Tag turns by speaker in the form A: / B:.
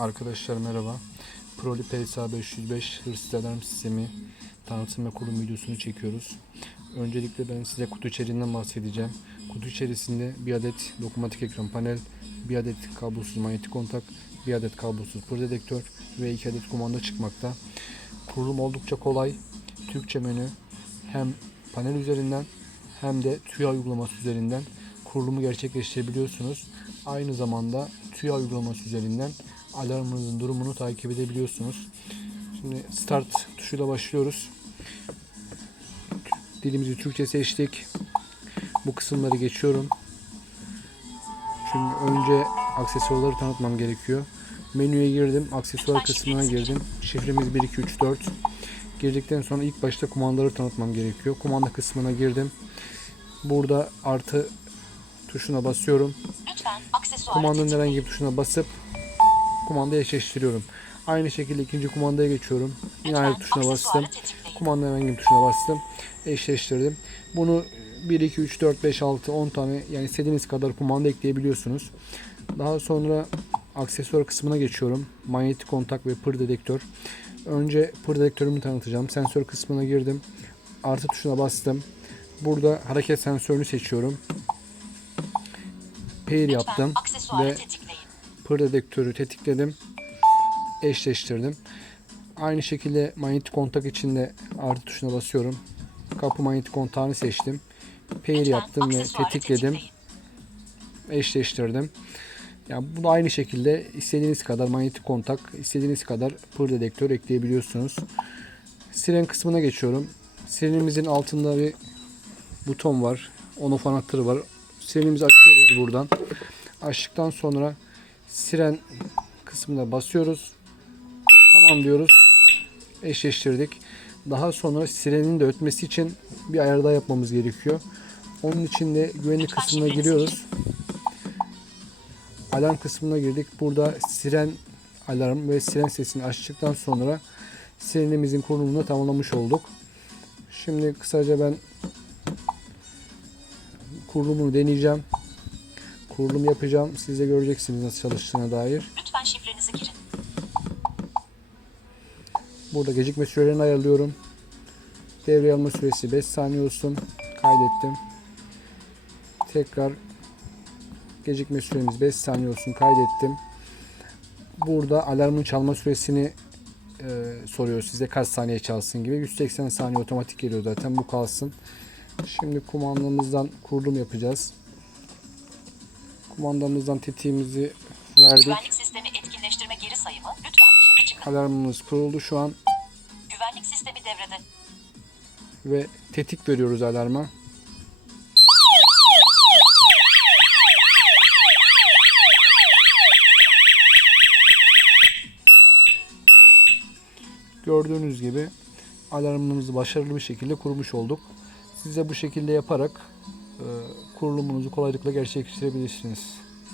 A: Arkadaşlar merhaba. Proli PSA 505 hırsız alarm sistemi tanıtım ve kurulum videosunu çekiyoruz. Öncelikle ben size kutu içeriğinden bahsedeceğim. Kutu içerisinde bir adet dokunmatik ekran panel, bir adet kablosuz manyetik kontak, bir adet kablosuz pır dedektör ve iki adet kumanda çıkmakta. Kurulum oldukça kolay. Türkçe menü hem panel üzerinden hem de TÜYA uygulaması üzerinden kurulumu gerçekleştirebiliyorsunuz. Aynı zamanda TÜYA uygulaması üzerinden alarmınızın durumunu takip edebiliyorsunuz. Şimdi start tuşuyla başlıyoruz. Dilimizi Türkçe seçtik. Bu kısımları geçiyorum. Çünkü önce aksesuarları tanıtmam gerekiyor. Menüye girdim. Aksesuar kısmına girdim. Şifremiz 1234. Girdikten sonra ilk başta kumandaları tanıtmam gerekiyor. Kumanda kısmına girdim. Burada artı tuşuna basıyorum.
B: Lütfen aksesuarı
A: Kumandanın herhangi bir tuşuna basıp kumandayı eşleştiriyorum. Aynı şekilde ikinci kumandaya geçiyorum. Yine aynı tuşuna bastım. Kumandanın herhangi tuşuna bastım. Eşleştirdim. Bunu 1, 2, 3, 4, 5, 6, 10 tane yani istediğiniz kadar kumanda ekleyebiliyorsunuz. Daha sonra aksesuar kısmına geçiyorum. Manyetik kontak ve pır dedektör. Önce pır dedektörümü tanıtacağım. Sensör kısmına girdim. Artı tuşuna bastım. Burada hareket sensörünü seçiyorum. Pair yaptım ve pır dedektörü tetikledim. Eşleştirdim. Aynı şekilde manyetik kontak için de artı tuşuna basıyorum. Kapı manyetik kontağını seçtim. Pair yaptım ve tetikledim. Eşleştirdim. Yani bu da aynı şekilde istediğiniz kadar manyetik kontak, istediğiniz kadar pır dedektör ekleyebiliyorsunuz. Siren kısmına geçiyorum. Sirenimizin altında bir buton var. On off anahtarı var. Sirenimizi açıyoruz buradan. Açtıktan sonra siren kısmına basıyoruz. Tamam diyoruz. Eşleştirdik. Daha sonra sirenin de ötmesi için bir ayar daha yapmamız gerekiyor. Onun için de güvenlik kısmına giriyoruz. Alarm kısmına girdik. Burada siren alarm ve siren sesini açtıktan sonra sirenimizin kurulumunu tamamlamış olduk. Şimdi kısaca ben kurulumunu deneyeceğim. Kurulum yapacağım. Siz de göreceksiniz nasıl çalıştığına dair.
B: Lütfen şifrenizi girin.
A: Burada gecikme sürelerini ayarlıyorum. Devreye alma süresi 5 saniye olsun. Kaydettim. Tekrar gecikme süremiz 5 saniye olsun. Kaydettim. Burada alarmın çalma süresini e, soruyor size kaç saniye çalsın gibi. 180 saniye otomatik geliyor zaten. Bu kalsın. Şimdi kumandamızdan kurulum yapacağız. Kumandamızdan tetiğimizi verdik.
B: Güvenlik sistemi etkinleştirme geri sayımı lütfen dışarı çıkın.
A: Alarmımız kuruldu şu an.
B: Güvenlik sistemi devrede.
A: ve tetik veriyoruz alarma. Gördüğünüz gibi alarmımızı başarılı bir şekilde kurmuş olduk. Siz de bu şekilde yaparak kurulumunuzu kolaylıkla gerçekleştirebilirsiniz.